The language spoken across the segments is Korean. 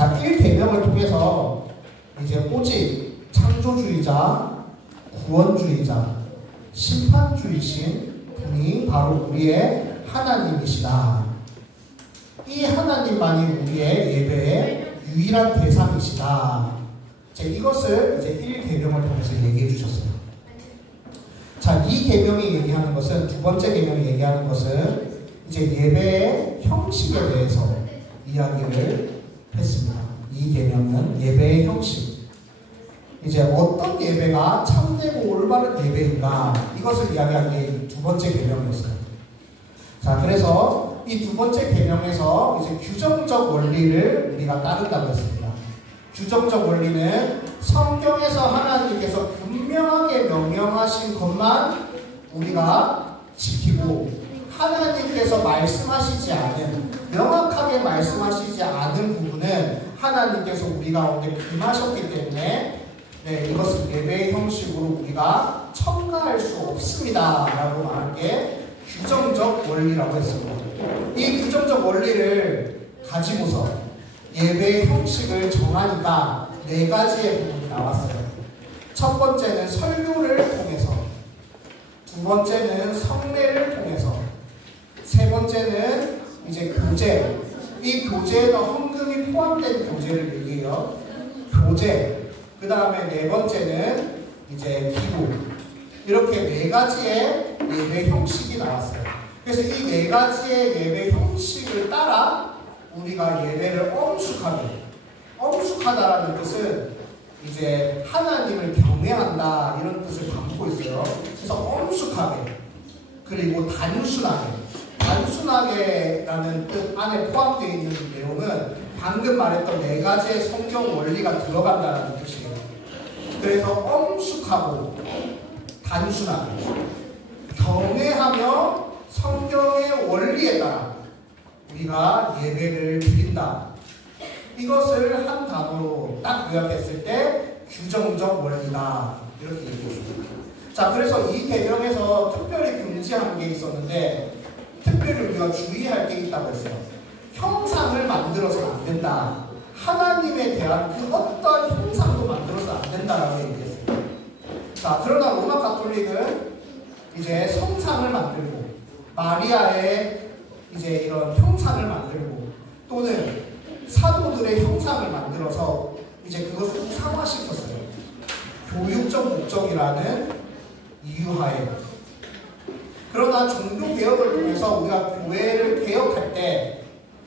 자, 1계명을 통해서 이제 오직 창조주의자, 구원주의자, 심판주의신 분이 바로 우리의 하나님이시다. 이 하나님만이 우리의 예배의 유일한 대상이시다. 이것을 이제 1계명을 통해서 얘기해 주셨어요. 자, 이 계명이 얘기하는 것은, 두 번째 계명이 얘기하는 것은 이제 예배의 형식에 대해서 이야기를 했습니다. 이 계명은 예배의 형식. 이제 어떤 예배가 참되고 올바른 예배인가, 이것을 이야기하는 게 두 번째 계명이었어요. 자, 그래서 이 두 번째 계명에서 이제 규정적 원리를 우리가 따른다고 했습니다. 규정적 원리는 성경에서 하나님께서 분명하게 명령하신 것만 우리가 지키고, 하나님께서 말씀하시지 않은, 명확하게 말씀하시지 않은 부분은 하나님께서 우리 가운데 금하셨기 때문에 이것은 예배의 형식으로 우리가 첨가할 수 없습니다 라고 말한 게 규정적 원리라고 했습니다. 이 규정적 원리를 가지고서 예배의 형식을 정하니까 4가지의 부분이 나왔어요. 첫 번째는 설교를 통해서, 두 번째는 성례를 통해서, 세 번째는 이제 교제, 이 교제에는 헌금이 포함된 교제를 얘기해요. 교제. 그 다음에 네 번째는 이제 기도. 이렇게 4가지의 예배 형식이 나왔어요. 그래서 이 4가지의 예배 형식을 따라 우리가 예배를 엄숙하다라는 뜻은 이제 하나님을 경외한다, 이런 뜻을 담고 있어요. 그래서 엄숙하게, 그리고 단순하게라는 뜻 안에 포함되어 있는 내용은 방금 말했던 4가지의 성경 원리가 들어간다는 뜻이에요. 그래서 엄숙하고 단순하게, 경외하며 성경의 원리에 따라 우리가 예배를 드린다. 이것을 한 단어로 딱 요약했을 때 규정적 원리다, 이렇게 얘기했습니다. 자, 그래서 이 계명에서 특별히 금지한 게 있었는데, 특별히 우리가 주의할 게 있다고 했어요. 형상을 만들어서는 안 된다. 하나님에 대한 그 어떤 형상도 만들어서 안 된다라고 얘기했어요. 자, 그러나 로마 가톨릭은 이제 성상을 만들고, 마리아의 이제 이런 형상을 만들고, 또는 사도들의 형상을 만들어서 이제 그것을 우상화시켰어요. 교육적 목적이라는 이유하에. 그러나 종교개혁을 통해서 우리가 교회를 개혁할 때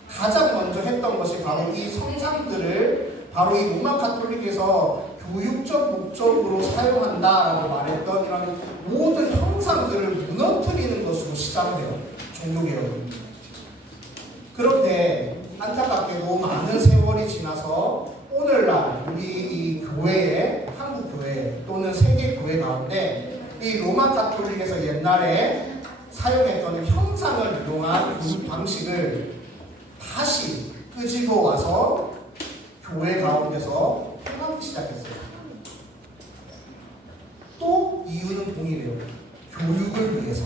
가장 먼저 했던 것이 바로 이 성상들을, 바로 이 로마 가톨릭에서 교육적 목적으로 사용한다라고 말했던 이런 모든 형상들을 무너뜨리는 것으로 시작을 해요. 종교개혁은. 그런데 안타깝게도 많은 세월이 지나서 오늘날 우리 이 교회에, 한국 교회 또는 세계 교회 가운데 이 로마 가톨릭에서 옛날에 사용했던 형상을 이용한 교육 방식을 다시 끄집어 와서 교회 가운데서 행하기 시작했어요. 또 이유는 동일해요. 교육을 위해서.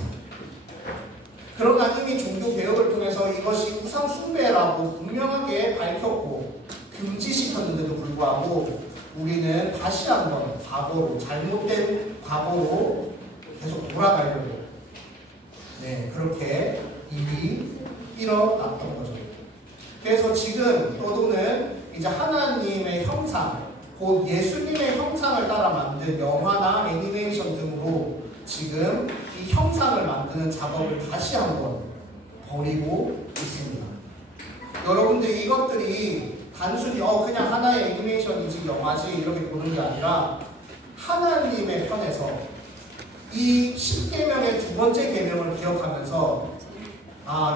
그러나 이미 종교개혁을 통해서 이것이 우상숭배라고 분명하게 밝혔고 금지시켰는데도 불구하고 우리는 다시 한번 과거로, 잘못된 과거로 계속 돌아가려고 그렇게 일이 일어났던 거죠. 그래서 지금 또는 이제 하나님의 형상, 곧 예수님의 형상을 따라 만든 영화나 애니메이션 등으로 지금 이 형상을 만드는 작업을 다시 한번 벌이고 있습니다. 여러분들 이것들이 단순히 그냥 하나의 애니메이션이지 영화지 이렇게 보는 게 아니라 하나님의 편에서 이 10계명의 두 번째 계명을 기억하면서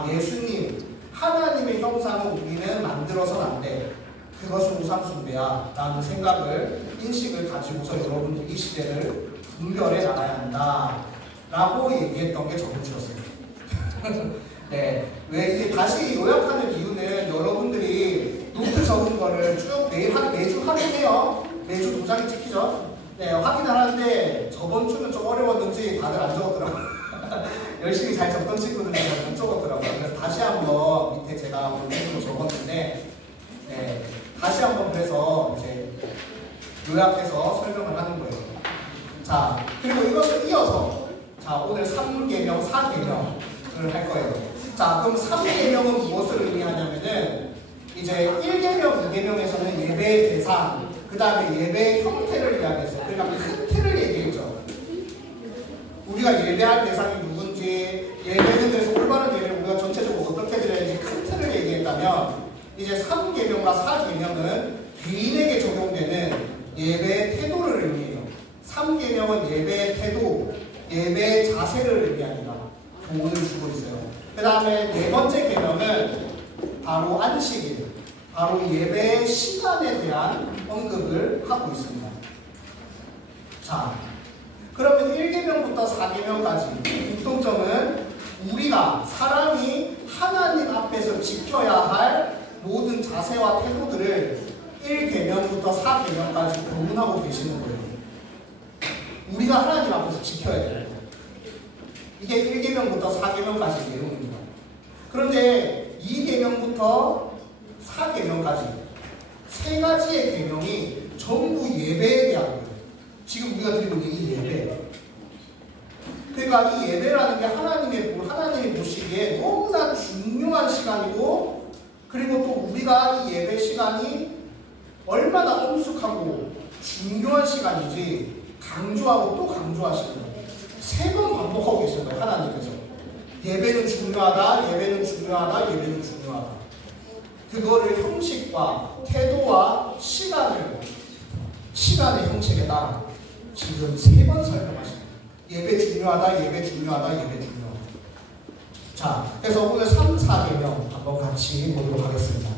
예수님, 하나님의 형상은 우리는 만들어서는 안 돼. 그것은 우상숭배야 라는 생각을, 인식을 가지고서 여러분들 이 시대를 분별해 나가야 한다 라고 얘기했던 게 저번주였어요. 왜 이제 다시 요약하는 이유는 여러분들이 노트 적은 거를 쭉 매주 확인해요. 매주 도장이 찍히죠. 확인을 하는데 저번 주는 좀 어려웠는지 다들 안 적었더라고요. 열심히 잘 적던 친구들은 잘 못 적었더라고요. 그래서 다시 한번 밑에 제가 오늘 적었는데 다시 한번 요약해서 설명을 하는 거예요. 자, 그리고 이것을 이어서 자, 오늘 3계명, 4계명을 할 거예요. 자, 그럼 3계명은 무엇을 의미하냐면은 이제 1계명, 2계명에서는 예배의 대상, 그 다음에 예배의 형태를 이야기했어요. 그러니까 큰 틀을 얘기했죠. 우리가 예배할 대상이 누군지, 예배는 그래서 올바른 예배를 우리가 전체적으로 어떻게 드려야지 큰 틀을 얘기했다면, 이제 3계명과 4계명은 개인에게 적용되는 예배의 태도를 의미해요. 3계명은 예배의 태도, 예배의 자세를 의미합니다. 교훈을 주고 있어요. 그 다음에 네 번째 계명은 바로 안식일, 바로 예배의 시간에 대한 언급을 하고 있습니다. 자, 그러면 1계명부터 4계명까지 공통점은 우리가 사람이 하나님 앞에서 지켜야 할 모든 자세와 태도들을 1계명부터 4계명까지 교훈하고 계시는 거예요. 우리가 하나님 앞에서 지켜야 돼요. 이게 1계명부터 4계명까지 내용입니다. 그런데 2계명부터 4계명까지 세 가지의 계명이 전부 예배에 대한 거예요. 지금 우리가 드리고 있는 이 예배. 그러니까 이 예배라는 게 하나님이 보시기에 너무나 중요한 시간이고, 그리고 또 우리가 이 예배 시간이 얼마나 엄숙하고 중요한 시간인지 강조하고 또 강조하시는 거예요. 세 번 반복하고 계신 거예요, 하나님께서. 예배는 중요하다, 예배는 중요하다, 예배는 중요하다. 그거를 형식과 태도와 시간의 형식에 따라 지금 세 번 설명하십니다. 예배 중요하다, 예배 중요하다, 예배 중요하다. 자, 그래서 오늘 3, 4계명 한번 같이 보도록 하겠습니다.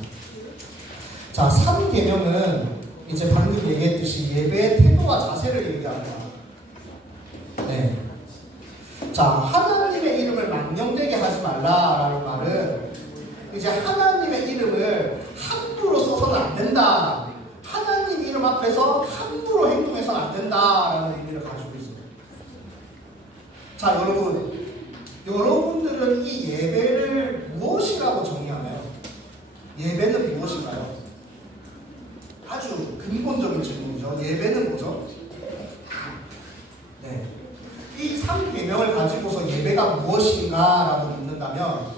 자, 3계명은 이제 방금 얘기했듯이 예배의 태도와 자세를 얘기합니다. 네. 자, 하나님의 이름을 망령되게 하지 말라라는 말은 이제 하나님의 이름을 함부로 써서는 안 된다. 하나님 이름 앞에서 함부로 행동해서는 안 된다라는 의미를 가지고 있습니다. 자, 여러분들은 이 예배를 무엇이라고 정의하나요? 예배는 무엇인가요? 아주 근본적인 질문이죠. 예배는 뭐죠? 네. 이 3계명을 가지고서 예배가 무엇인가라고 묻는다면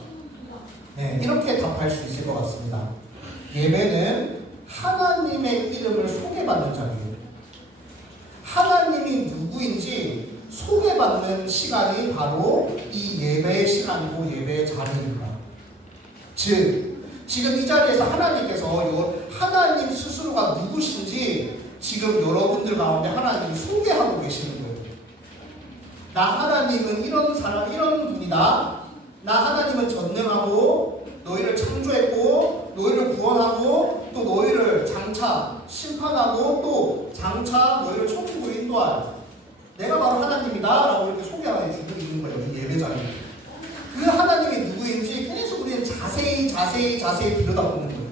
네, 이렇게 답할 수 있을 것 같습니다. 예배는 하나님의 이름을 소개받는 자리예요. 하나님이 누구인지 소개받는 시간이 바로 이 예배의 시간이고 예배의 자리입니다. 즉, 지금 이 자리에서 하나님께서 하나님 스스로가 누구신지 지금 여러분들 가운데 하나님이 소개하고 계시는 거예요. 나 하나님은 이런 사람, 이런 분이다. 나 하나님은 전능하고 너희를 창조했고 너희를 구원하고 또 너희를 장차 심판하고 또 장차 너희를 천국으로 인도할 내가 바로 하나님이다 라고 이렇게 소개해 주고 있는 거예요. 이 예배자리에. 그 하나님이 누구인지 계속 우리는 자세히 들여다보는 거예요.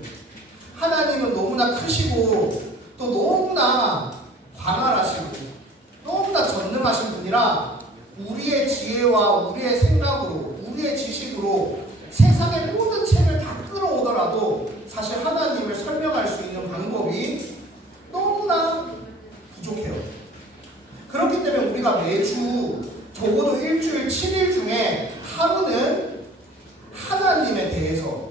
하나님은 너무나 크시고 또 너무나 광활하시고 너무나 전능하신 분이라 우리의 지혜와 우리의 생각으로 우리의 지식으로 세상의 모든 책을 다 끌어오더라도 사실 하나님을 설명할 수 있는 방법이 너무나 부족해요. 그렇기 때문에 우리가 매주 적어도 일주일 7일 중에 하루는 하나님에 대해서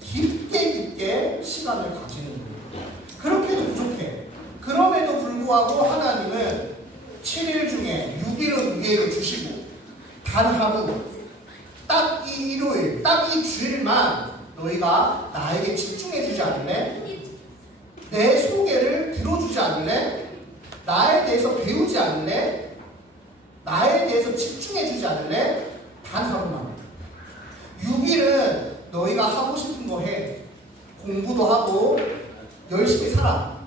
깊게 시간을 가지는 거예요. 그렇게도 부족해. 그럼에도 불구하고 하나님은 7일 중에 6일은 우리에게 주시고 단 하루 딱 이 일요일, 딱 이 주일만 너희가 나에게 집중해주지 않을래? 내 소개를 들어주지 않을래? 나에 대해서 배우지 않을래? 나에 대해서 집중해주지 않을래? 단 하루만. 6일은 너희가 하고 싶은 거 해. 공부도 하고 열심히 살아.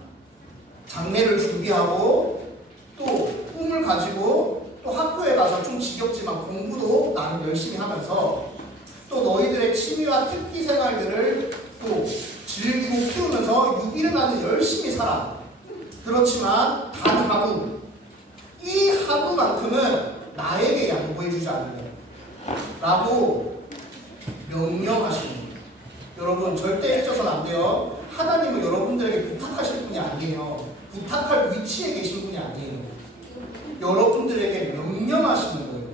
장례를 준비하고 또 꿈을 가지고 또 학교에 가서 좀 지겹지만 공부도 나는 열심히 하면서 또 너희들의 취미와 특기 생활들을 또 즐기고 키우면서 6일은 나는 열심히 살아. 그렇지만 단 하루, 이 하루만큼은 나에게 양보해주지 않을래 라고 명령하십니다. 여러분 절대 잊어서는 안 돼요. 하나님은 여러분들에게 부탁하실 분이 아니에요. 부탁할 위치에 계신 분이 아니에요. 여러분들에게 명령하시는 거예요.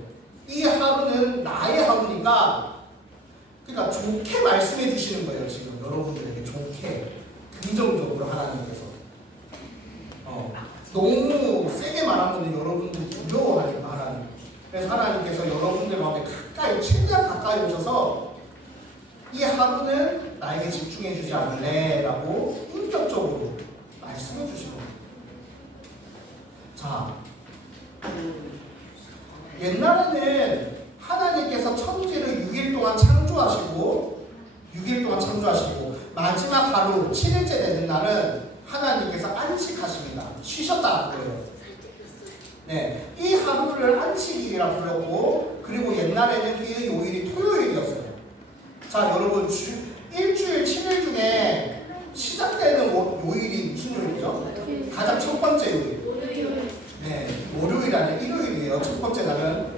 이 하루는 나의 하루니까, 그러니까 좋게 말씀해 주시는 거예요. 지금 여러분들에게 좋게, 긍정적으로 하나님께서. 너무 세게 말하면 여러분들이 두려워하니까 하나님. 그래서 하나님께서 여러분들 마음에 가까이, 최대한 가까이 오셔서 이 하루는 나에게 집중해 주지 않을래 라고 인격적으로 말씀해 주시는 거예요. 자, 옛날에는 하나님께서 천지를 6일 동안 창조하시고 마지막 하루 7일째 되는 날은 하나님께서 안식하십니다. 쉬셨다는 거예요. 네, 이 하루를 안식일이라 불렀고, 그리고 옛날에는 이 요일이 토요일이었어요. 자, 여러분, 일주일 7일 중에 시작되는 요일이 무슨 요일이죠? 가장 첫 번째 요일. 네, 월요일이 아니라 일요일이에요. 첫 번째 날은.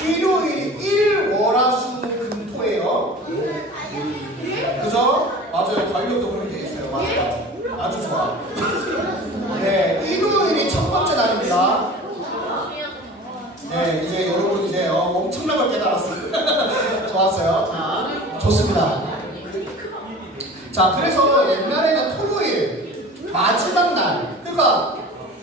일요일이 일월화수금토예요. 그죠? 맞아요. 달력도 그렇게 돼 있어요. 맞아요. 아주 좋아. 네, 일요일이 첫 번째 날입니다. 네, 이제 여러분 이제 엄청난 걸 깨달았어요. 좋았어요. 자, 좋습니다. 자, 그래서 옛날에는 토요일 마지막 날, 그러니까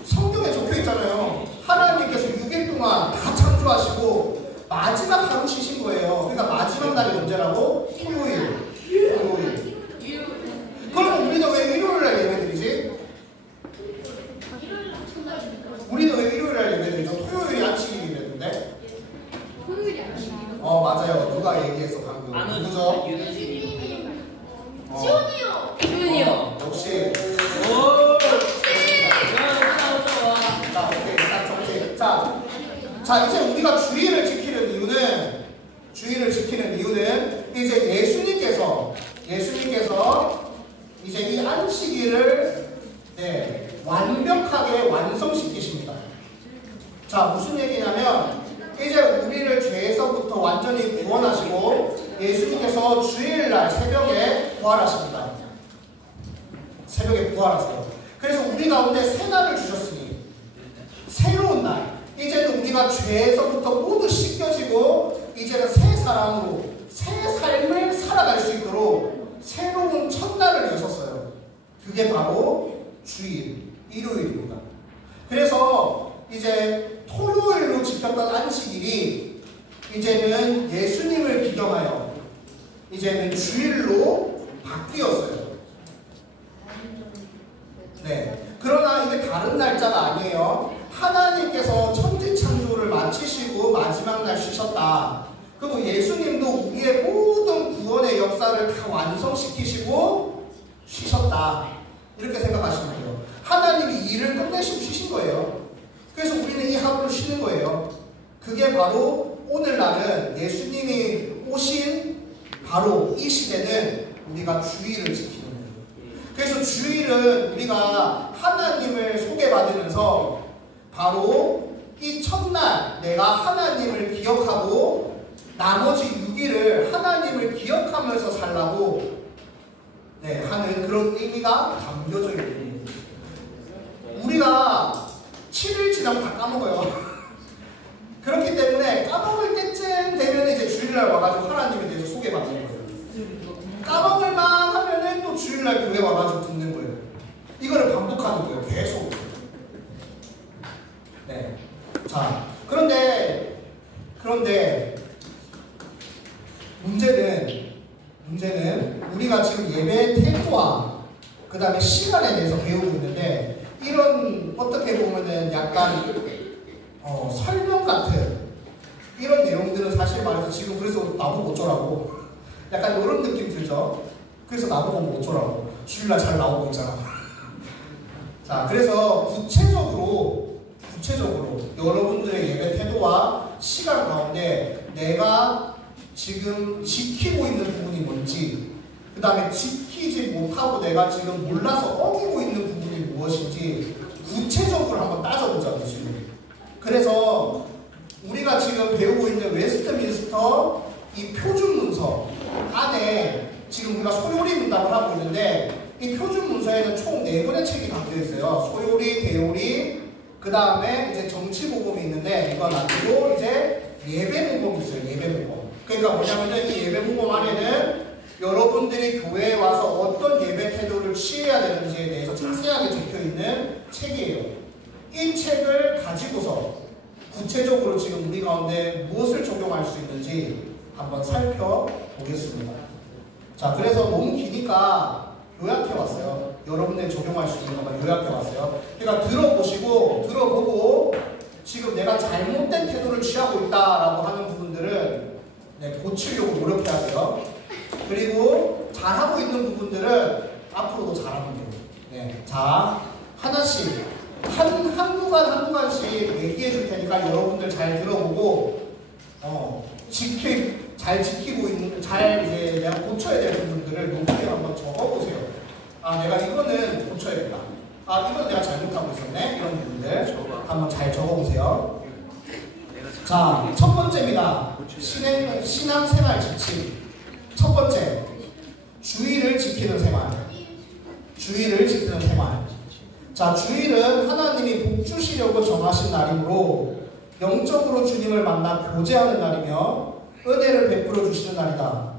성경에 적혀 있잖아요. 하나님께서 6일 동안 다 창조하시고 마지막 하루 쉬신 거예요. 그러니까 마지막 날이 언제라고? 토요일. 그럼 우리는 왜 일요일날 예배드리지? 우리는 왜 일요일날 예배드리죠? 토요일이 안식일이 됐는데? 토요일이 안식일. 맞아요. 누가 얘기했어 방금? 누구죠? 시온이요. 시온이요. 역시. 자, 이제 우리가 주일을 지키는 이유는 이제 예수님께서 이제 이 안식일을 완벽하게 완성시키십니다. 자, 무슨 얘기냐면 이제 우리를 죄에서부터 완전히 구원하시고 예수님께서 주일날 새벽에 부활하십니다. 새벽에 부활하세요. 그래서 우리 가운데 새 날을 주셨으니 새로운 날, 이제는 우리가 죄에서부터 모두 씻겨지고 이제는 새 사람으로 새 삶을 살아갈 수 있도록 새로운 첫날을 여셨어요. 그게 바로 주일, 일요일입니다. 그래서 이제 토요일로 지켰던 안식일이 이제는 예수님을 기념하여 이제는 주일로 바뀌었어요. 네. 그러나 이게 다른 날짜가 아니에요. 하나님께서 천지 창조를 마치시고 마지막 날 쉬셨다. 그리고 예수님도 우리의 모든 구원의 역사를 다 완성시키시고 쉬셨다. 이렇게 생각하시면 돼요. 하나님이 일을 끝내시고 쉬신 거예요. 그래서 우리는 이 하루를 쉬는 거예요. 그게 바로 오늘날은 예수님이 오신 바로 이 시대는 우리가 주일을 지키는 거예요. 그래서 주일은 우리가 하나님을 소개받으면서 바로 이 첫날 내가 하나님을 기억하고 나머지 6일을 하나님을 기억하면서 살라고 하는 그런 의미가 담겨져 있는 거예요. 우리가 7일 지나면 다 까먹어요. 그렇기 때문에 까먹을 때쯤 되면 이제 주일날 와가지고 하나님에 대해서 소개받는 거예요. 까먹을만 하면은 또 주일날 교회 와가지고 듣는 거예요. 이거를 반복하는 거예요. 계속. 네. 자, 그런데 문제는 우리가 지금 예배 태도와 그 다음에 시간에 대해서 배우고 있는데 이런 어떻게 보면은 약간 설명 같은 이런 내용들은 사실 말해서 지금 그래서 나보고 어쩌라고 약간 이런 느낌 들죠? 그래서 나보고 뭐 어쩌라고 주일날 잘 나오고 있잖아. 자, 그래서 구체적으로 여러분들의 예배 태도와 시간 가운데 내가 지금 지키고 있는 부분이 뭔지, 그 다음에 지키지 못하고 내가 지금 몰라서 어기고 있는 부분이 무엇인지 구체적으로 한번 따져보자고요. 지금. 그래서 우리가 지금 배우고 있는 웨스트민스터 이 표준 문서 안에 지금 우리가 소요리 문답을 하고 있는데 이 표준 문서에는 총 네 권의 책이 담겨 있어요. 소요리, 대요리, 그 다음에 이제 정치복음이 있는데 이건 아니고 이제 예배복음이 있어요. 예배복음. 그러니까 뭐냐면은 이 예배복음 안에는 여러분들이 교회에 와서 어떤 예배 태도를 취해야 되는지에 대해서 자세하게 적혀 있는 책이에요. 이 책을 가지고서 구체적으로 지금 우리 가운데 무엇을 적용할 수 있는지 한번 살펴보겠습니다. 자, 그래서 너무 기니까 요약해 왔어요. 여러분들이 적용할 수 있는 것만 요약해 왔어요. 그러니까 들어보고 지금 내가 잘못된 태도를 취하고 있다라고 하는 부분들은 고치려고 노력해야 돼요. 그리고 잘하고 있는 부분들은 앞으로도 잘하면 돼요. 네. 자, 하나씩 한 구간씩 얘기해 줄 테니까 여러분들 잘 들어보고 잘 지키고 있는 이제 내가 고쳐야 될 부분들을 노트에 한번 적어보세요. 아, 내가 이거는 고쳐야겠다. 아, 이건 내가 잘못하고 있었네. 이런 부분들 한번 잘 적어보세요. 자, 첫 번째입니다. 신앙생활 지침. 첫 번째, 주의를 지키는 생활. 주의를 지키는 생활. 자, 주일은 하나님이 복 주시려고 정하신 날이므로 영적으로 주님을 만나 교제하는 날이며 은혜를 베풀어 주시는 날이다.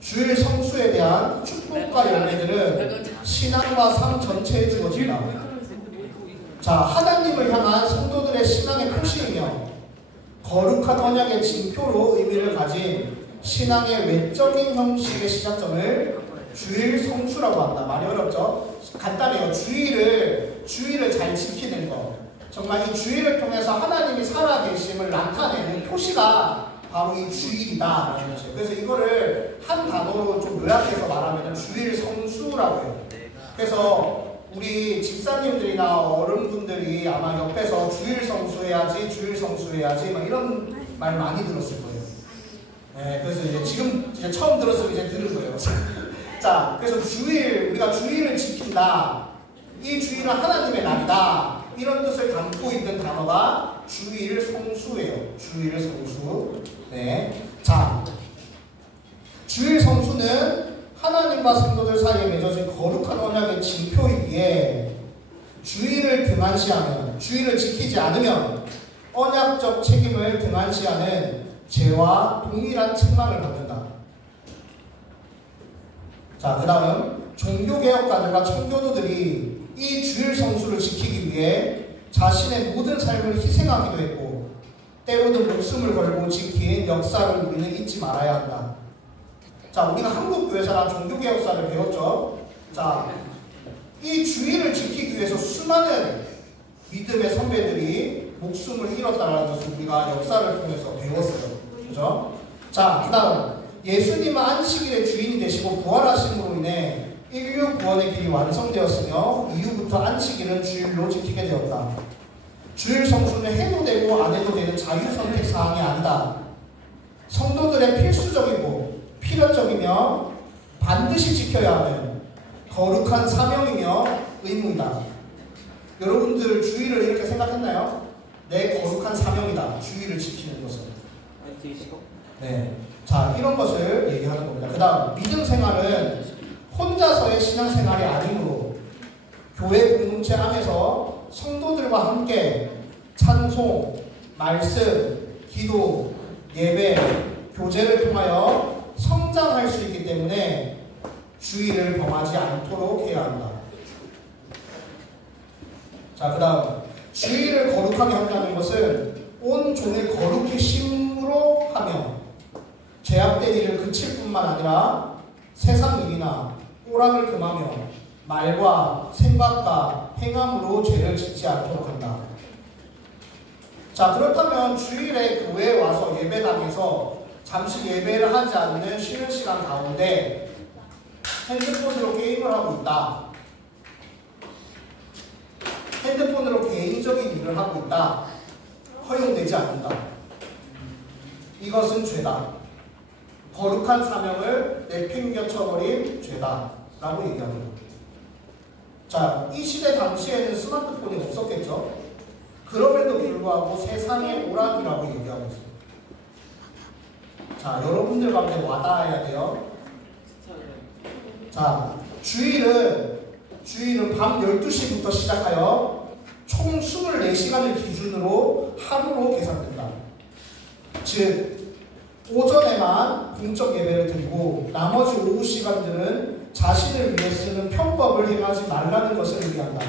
주일 성수에 대한 축복과 열매들은 신앙과 삶 전체에 주어진다. 자, 하나님을 향한 성도들의 신앙의 표시이며 거룩한 언약의 징표로 의미를 가진 신앙의 외적인 형식의 시작점을 주일 성수라고 한다. 말이 어렵죠? 간단해요. 주일을 잘 지키는 것. 정말 이 주일을 통해서 하나님이 살아계심을 나타내는 표시가 바로 이 주일이다라는 것이에요. 그래서 이거를 한 단어로 좀 요약해서 말하면 주일 성수라고 해요. 그래서 우리 집사님들이나 어른분들이 아마 옆에서 주일 성수해야지 막 이런 말 많이 들었을 거예요. 네, 그래서 이제 지금 이제 처음 들었으면 이제 들은 거예요. 자, 그래서 우리가 주일을 지킨다. 이 주일은 하나님의 날이다. 이런 뜻을 담고 있는 단어가 주일 성수예요. 주일 성수. 네. 자, 주일 성수는 하나님과 성도들 사이에 맺어진 거룩한 언약의 징표이기에 주일을 등한시하면, 주일을 지키지 않으면 언약적 책임을 등한시하는 죄와 동일한 책망을 받는다. 자, 그 다음 종교개혁가들과 청교도들이 이 주일 성수를 지키기 위해 자신의 모든 삶을 희생하기도 했고 때로는 목숨을 걸고 지킨 역사를 우리는 잊지 말아야 한다. 자, 우리가 한국교회사나 종교개혁사를 배웠죠. 자, 이 주일을 지키기 위해서 수많은 믿음의 선배들이 목숨을 잃었다는 것을 우리가 역사를 통해서 배웠어요. 그죠? 자, 그 다음 예수님은 안식일의 주인이 되시고 부활하심으로 인해 인류 구원의 길이 완성되었으며 이후부터 안식일은 주일로 지키게 되었다. 주일 성수는 해도 되고 안 해도 되는 자유선택 사항이 아니다. 성도들의 필수적이고 필연적이며 반드시 지켜야 하는 거룩한 사명이며 의무이다. 여러분들 주일을 이렇게 생각했나요? 내 거룩한 사명이다. 주일을 지키는 것은. 네. 자, 이런 것을 얘기하는 겁니다. 그 다음 믿음 생활은 혼자서의 신앙생활이 아니므로 교회 공동체 안에서 성도들과 함께 찬송, 말씀, 기도, 예배, 교제를 통하여 성장할 수 있기 때문에 주의를 범하지 않도록 해야 한다. 자, 그 다음 주의를 거룩하게 한다는 것은 온 종을 거룩히 심으로 하며 죄악된 일을 그칠 뿐만 아니라 세상 일이나 오락을 금하며 말과 생각과 행함으로 죄를 짓지 않도록 한다. 자, 그렇다면 주일에 교회에 와서 예배당에서 잠시 예배를 하지 않는 쉬는 시간 가운데 핸드폰으로 게임을 하고 있다. 핸드폰으로 개인적인 일을 하고 있다. 허용되지 않는다. 이것은 죄다. 거룩한 사명을 내팽겨쳐버린 죄다 라고 얘기합니다. 자, 이 시대 당시에는 스마트폰이 없었겠죠. 그럼에도 불구하고 세상의 오락이라고 얘기하고 있습니다. 자, 여러분들 가운데 와닿아야 돼요. 자, 주일은 주일은 밤 12시부터 시작하여 총 24시간을 기준으로 하루로 계산된다. 즉 오전에만 공적 예배를 드리고 나머지 오후 시간들은 자신을 위해 쓰는 편법을 행하지 말라는 것을 의미한다.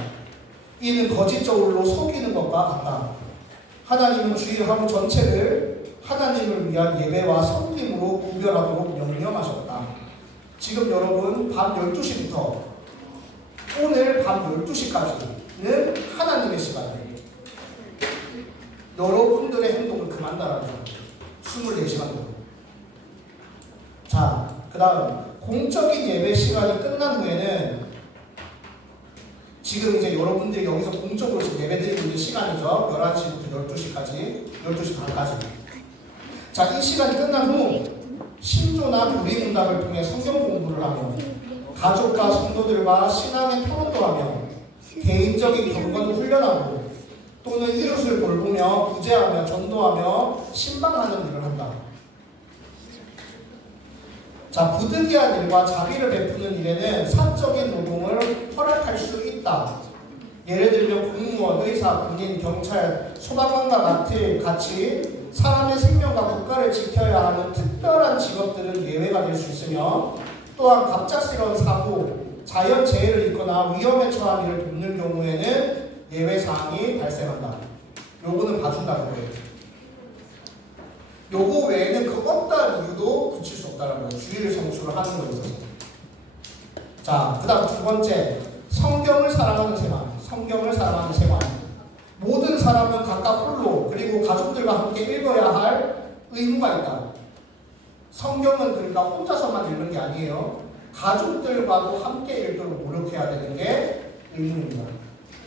이는 거짓적으로 속이는 것과 같다. 하나님은 주일 하루 전체를 하나님을 위한 예배와 섬김으로 구별하도록 명령하셨다. 지금 여러분 밤 12시부터 오늘 밤 12시까지는 하나님의 시간이에요. 여러분들의 행동을 그만 따라하죠. 24시간 동안. 자, 그 다음 공적인 예배 시간이 끝난 후에는 지금 이제 여러분들이 여기서 공적으로 지금 예배 드리고 있는 시간이죠. 11시부터 12시까지, 12시 반까지. 자, 이 시간이 끝난 후 신조나 교리문답을 통해 성경 공부를 하며 가족과 성도들과 신앙의 토론도 하며 개인적인 경건을 훈련하고 또는 이웃을 돌보며 구제하며 전도하며 신방하는 일을 한다. 자, 부득이한 일과 자비를 베푸는 일에는 사적인 노동을 허락할 수 있다. 예를 들면 공무원, 의사, 군인, 경찰, 소방관과 같이 사람의 생명과 국가를 지켜야 하는 특별한 직업들은 예외가 될 수 있으며 또한 갑작스러운 사고, 자연재해를 입거나 위험에 처한 일을 돕는 경우에는 예외사항이 발생한다. 요거는 봐준다는 거예요. 요거 외에는 그 어떠한 이유도 붙일 수 없다는 거예요. 주일 성수를 하는 거에 있어서. 자, 그 다음 두 번째, 성경을 사랑하는 생활. 성경을 사랑하는 생활. 모든 사람은 각각 홀로 그리고 가족들과 함께 읽어야 할 의무가 있다. 성경은 그러니까 혼자서만 읽는 게 아니에요. 가족들과도 함께 읽도록 노력해야 되는 게 의무입니다.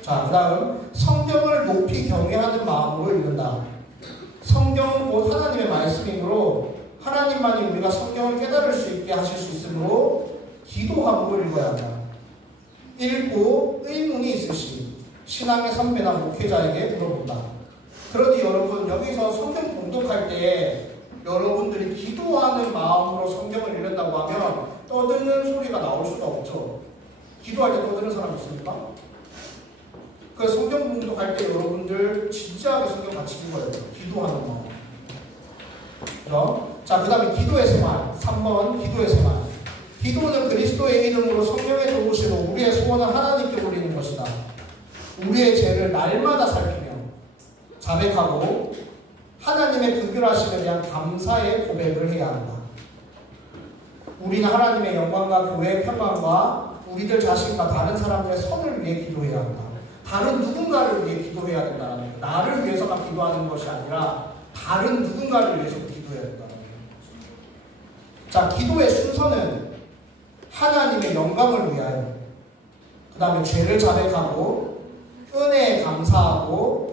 자, 그 다음 성경을 높이 경외하는 마음으로 읽는다. 성경은 곧 하나님의 말씀이므로 하나님만이 우리가 성경을 깨달을 수 있게 하실 수 있으므로 기도하고 읽어야 한다. 읽고 의문이 있으시 신앙의 선배나 목회자에게 물어본다. 그러니 여러분 여기서 성경 봉독할 때 여러분들이 기도하는 마음으로 성경을 읽는다고 하면 떠드는 소리가 나올 수가 없죠. 기도할 때 떠드는 사람 있습니까? 그 성경 봉독할 때 여러분들 진지하게 성경 같이 읽어야 돼요. 기도하는 마음. 그렇죠? 자, 그 다음에 기도의 생활. 3번 기도의 생활. 기도는 그리스도의 이름으로 성령의 도우시로 우리의 소원을 하나님께 올리는 것이다. 우리의 죄를 날마다 살피며 자백하고 하나님의 극률하심에 대한 감사의 고백을 해야 한다. 우리는 하나님의 영광과 교회의 평안과 우리들 자신과 다른 사람들의 선을 위해 기도해야 한다. 다른 누군가를 위해 기도해야 된다는 거예요. 나를 위해서만 기도하는 것이 아니라 다른 누군가를 위해서 기도해야 된다는 거예요. 자, 기도의 순서는 하나님의 영광을 위하여, 그 다음에 죄를 자백하고 은혜에 감사하고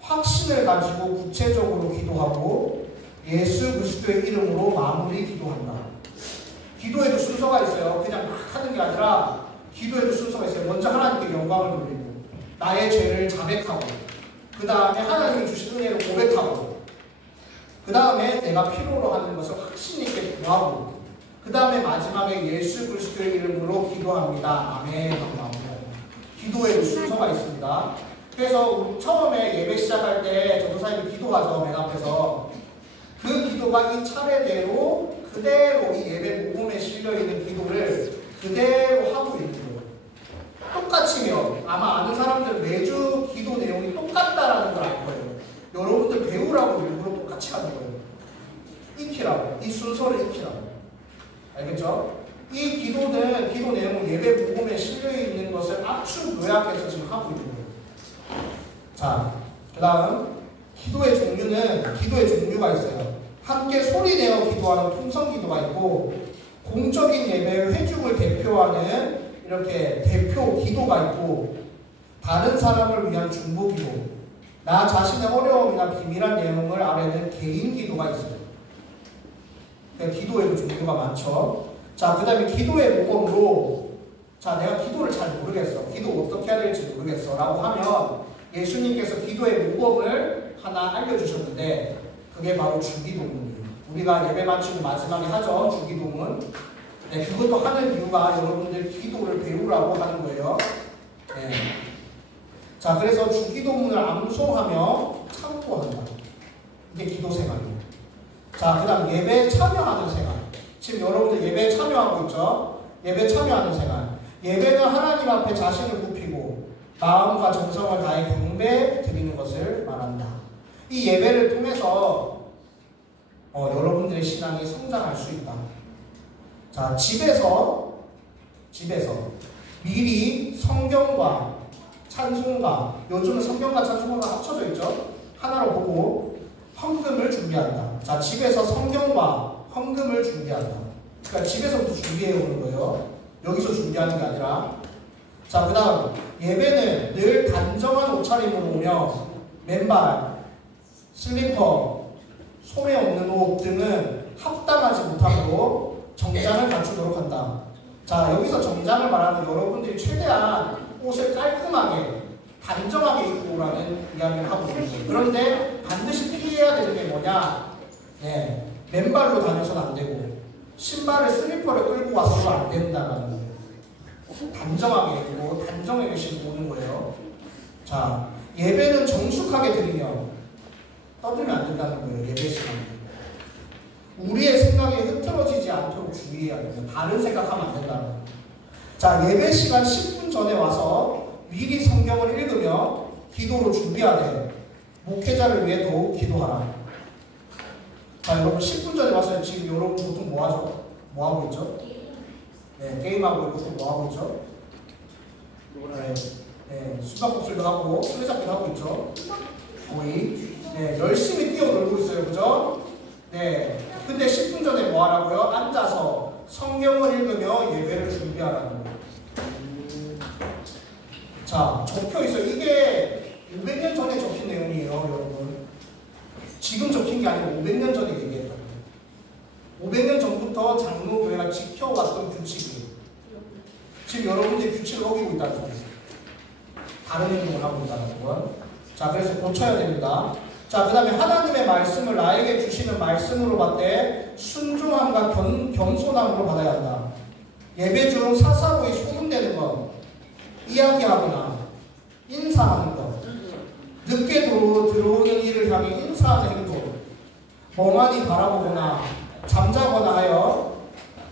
확신을 가지고 구체적으로 기도하고 예수 그리스도의 이름으로 마무리 기도한다. 기도에도 순서가 있어요. 그냥 막 하는 게 아니라 기도에도 순서가 있어요. 먼저 하나님께 영광을 돌리고 나의 죄를 자백하고 그 다음에 하나님이 주신 은혜를 고백하고 그 다음에 내가 필요로 하는 것을 확신 있게 구하고 그 다음에 마지막에 예수 그리스도의 이름으로 기도합니다. 아멘. 기도에도 순서가 있습니다. 그래서 처음에 예배 시작할 때 전도사님이 기도하죠. 맨 앞에서. 그 기도가 이 차례대로 그대로 이 예배 모금에 실려있는 기도를 그대로 하고 있는 거예요. 똑같이며 아마 아는 사람들은 매주 기도 내용이 똑같다라는 걸 알 거예요. 여러분들 배우라고 일부러 똑같이 하는 거예요. 익히라고. 이 순서를 익히라고. 알겠죠? 이 기도는 기도 내용은 예배 모금에 실려있는 것을 압축 요약해서 지금 하고 있는 거예요. 자, 그 다음 기도의 종류가 있어요. 함께 소리내어 기도하는 통성기도가 있고 공적인 예배의 회중을 대표하는 이렇게 대표 기도가 있고 다른 사람을 위한 중보기도, 나 자신의 어려움이나 비밀한 내용을 아뢰는 개인 기도가 있어요. 그러니까 기도에도 종류가 많죠. 자, 그 다음에 기도의 모범으로 자, 내가 기도를 잘 모르겠어. 기도 어떻게 해야 될지 모르겠어. 라고 하면 예수님께서 기도의 모범을 하나 알려주셨는데 그게 바로 주기도문이에요. 우리가 예배 마치고 마지막에 하죠. 주기도문. 네, 그것도 하는 이유가 여러분들 기도를 배우라고 하는 거예요. 네. 자, 그래서 주기도문을 암송하며 참고한다. 이게 기도 생활이에요. 자, 그 다음 예배에 참여하는 생활. 지금 여러분들 예배에 참여하고 있죠? 예배에 참여하는 생활. 예배는 하나님 앞에 자신을 굽히고 마음과 정성을 다해 경배 드리는 것을 말한다. 이 예배를 통해서 여러분들의 신앙이 성장할 수 있다. 자, 집에서 미리 성경과 찬송가, 요즘은 성경과 찬송가가 합쳐져 있죠? 하나로 보고 헌금을 준비한다. 자, 집에서 성경과 헌금을 준비한다. 그러니까 집에서부터 준비해 오는 거예요. 여기서 준비하는 게 아니라. 자, 그 다음 예배는 늘 단정한 옷차림으로 오며 맨발, 슬리퍼, 소매 없는 옷 등은 합당하지 못하므로 정장을 갖추도록 한다. 자, 여기서 정장을 말하는 여러분들이 최대한 옷을 깔끔하게 단정하게 입고 오라는 이야기를 하고 있는 거예요. 그런데 반드시 피해야 되는 게 뭐냐? 네, 맨발로 다녀서는 안 되고 신발을 슬리퍼를 끌고 와서도 안 된다는 거예요. 단정하게 입고 단정하게 신고 오는 거예요. 자, 예배는 정숙하게 드리며 떠들면 안 된다는 거예요. 예배 시간에 우리의 생각이 흐트러지지 않도록 주의해야 됩니다. 다른 생각하면 안 된다는 거예요. 자, 예배 시간 10분 전에 와서 미리 성경을 읽으며 기도로 준비하되 목회자를 위해 더욱 기도하라. 자, 여러분 10분 전에 와서 지금 여러분 보통 뭐 하죠? 뭐 하고 있죠? 네, 게임하고 있고 뭐 하고 있죠? 네, 숨바꼭질도 하고 술래잡기도 하고 있죠? 거의 네, 열심히 뛰어놀고 있어요. 그죠? 네, 근데 10분 전에 뭐 하라고요? 앉아서 성경을 읽으며 예배를 준비하라는 거예요. 자, 적혀있어요. 이게 500년 전에 적힌 내용이에요, 여러분. 지금 적힌 게 아니고 500년 전에 얘기했던 거예요. 500년 전부터 장로교회가 지켜왔던 규칙이에요. 지금 여러분들이 규칙을 어기고 있다는 거예요. 다른 행동을 하고 있다는 건. 자, 그래서 고쳐야 됩니다. 자, 그 다음에 하나님의 말씀을 나에게 주시는 말씀으로 받되 순종함과 겸손함으로 받아야 한다. 예배 중 사사로이 소문되는 것, 이야기하거나 인사하는 것, 늦게 들어오는 이를 향해 인사하는 행동, 멍하니 바라보거나 잠자거나 하여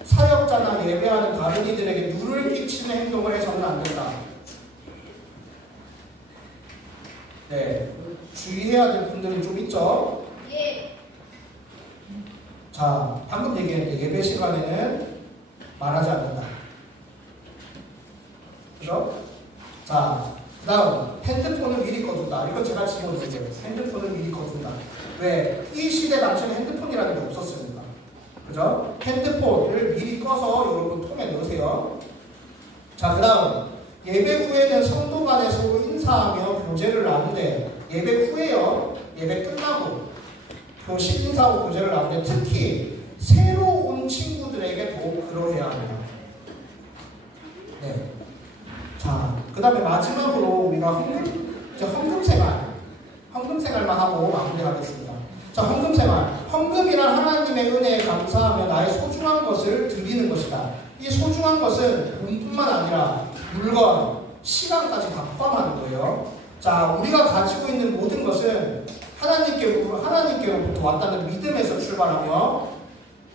사역자나 예배하는 다른 이들에게 누를 끼치는 행동을 해서는 안 된다. 네, 주의해야 될 분들은 좀 있죠? 예. 자, 방금 얘기했는데 예배 시간에는 말하지 않는다. 그죠? 자, 그 다음 핸드폰을 미리 꺼둔다. 이건 제가 집어넣은 거예요. 핸드폰을 미리 꺼둔다. 왜? 이 시대 당시에는 핸드폰이라는 게 없었습니다. 그죠? 핸드폰을 미리 꺼서 여러분 통에 넣으세요. 자, 그 다음 예배 후에는 성도 간에 서로 인사하며 교제를 나누되, 예배 후에요. 예배 끝나고 교식 인사하고 교제를 나누되 특히 새로 온 친구들에게 더욱 그러해야 합니다. 네. 자, 그 다음에 마지막으로 우리가 헌금 생활만 하고 마무리하겠습니다. 자, 헌금 생활. 헌금이란 하나님의 은혜에 감사하며 나의 소중한 것을 드리는 것이다. 이 소중한 것은 돈뿐만 아니라 물건, 시간까지 다 포함하는 거예요. 자, 우리가 가지고 있는 모든 것은 하나님께로부터 왔다는 믿음에서 출발하며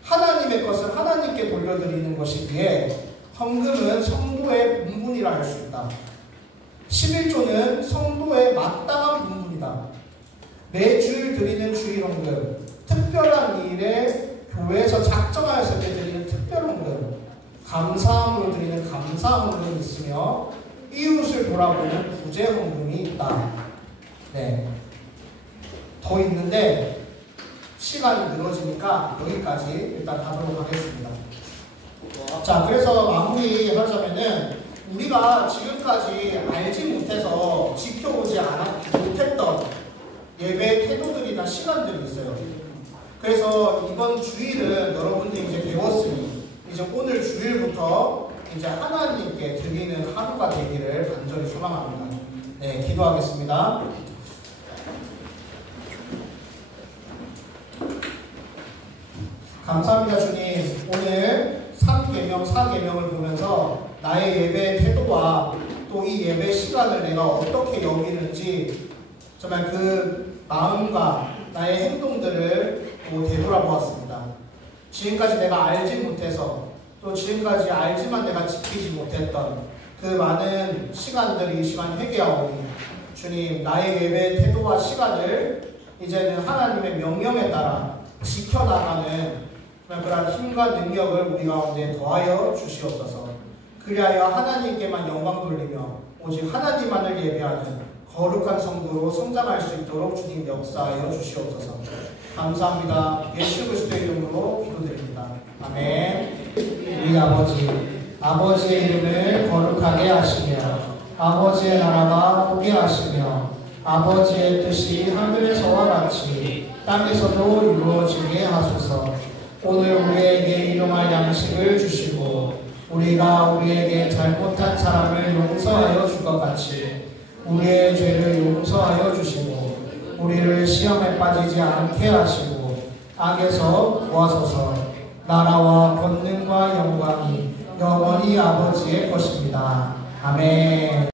하나님의 것을 하나님께 돌려드리는 것이기에 헌금은 성도의 분분이라 할 수 있다. 11조는 성도의 마땅한 분분이다. 매주일 드리는 주일 헌금, 특별한 일에 교회에서 작정하였을 때 드리는 특별 헌금, 감사함으로 드리는 감사 헌금이 있으며 이웃을 돌아보는 구제 헌금이 있다. 네, 더 있는데 시간이 늘어지니까 여기까지 일단 하도록 하겠습니다. 자, 그래서 마무리하자면은 우리가 지금까지 알지 못해서 지켜보지 못했던 예배 태도들이나 시간들이 있어요. 그래서 이번 주일은 여러분들이 이제 배웠으니 이제 오늘 주일부터 이제 하나님께 드리는 하루가 되기를 간절히 소망합니다. 네, 기도하겠습니다. 감사합니다, 주님. 오늘 3개 3계명, 4계명을 보면서 나의 예배 태도와 또 이 예배 시간을 내가 어떻게 여기는지 정말 그 마음과 나의 행동들을 또 되돌아보았습니다. 지금까지 내가 알지 못해서 또 지금까지 알지만 내가 지키지 못했던 그 많은 시간들이 이 시간 회개하오니 주님, 나의 예배 태도와 시간을 이제는 하나님의 명령에 따라 지켜나가는 그런 힘과 능력을 우리 가운데 더하여 주시옵소서. 그리하여 하나님께만 영광 돌리며 오직 하나님만을 예배하는 거룩한 성도로 성장할 수 있도록 주님 역사하여 주시옵소서. 감사합니다. 예수 그리스도의 이름으로 기도드립니다. 아멘. 우리 아버지의 이름을 거룩하게 하시며 아버지의 나라가 오게 하시며 아버지의 뜻이 하늘에서와 같이 땅에서도 이루어지게 하소서. 오늘 우리에게 일용할 양식을 주시고 우리가 우리에게 잘못한 사람을 용서하여 줄 것 같이 우리의 죄를 용서하여 주시고 우리를 시험에 빠지지 않게 하시고 악에서 구하소서. 나라와 권능과 영광이 영원히 아버지의 것입니다. 아멘.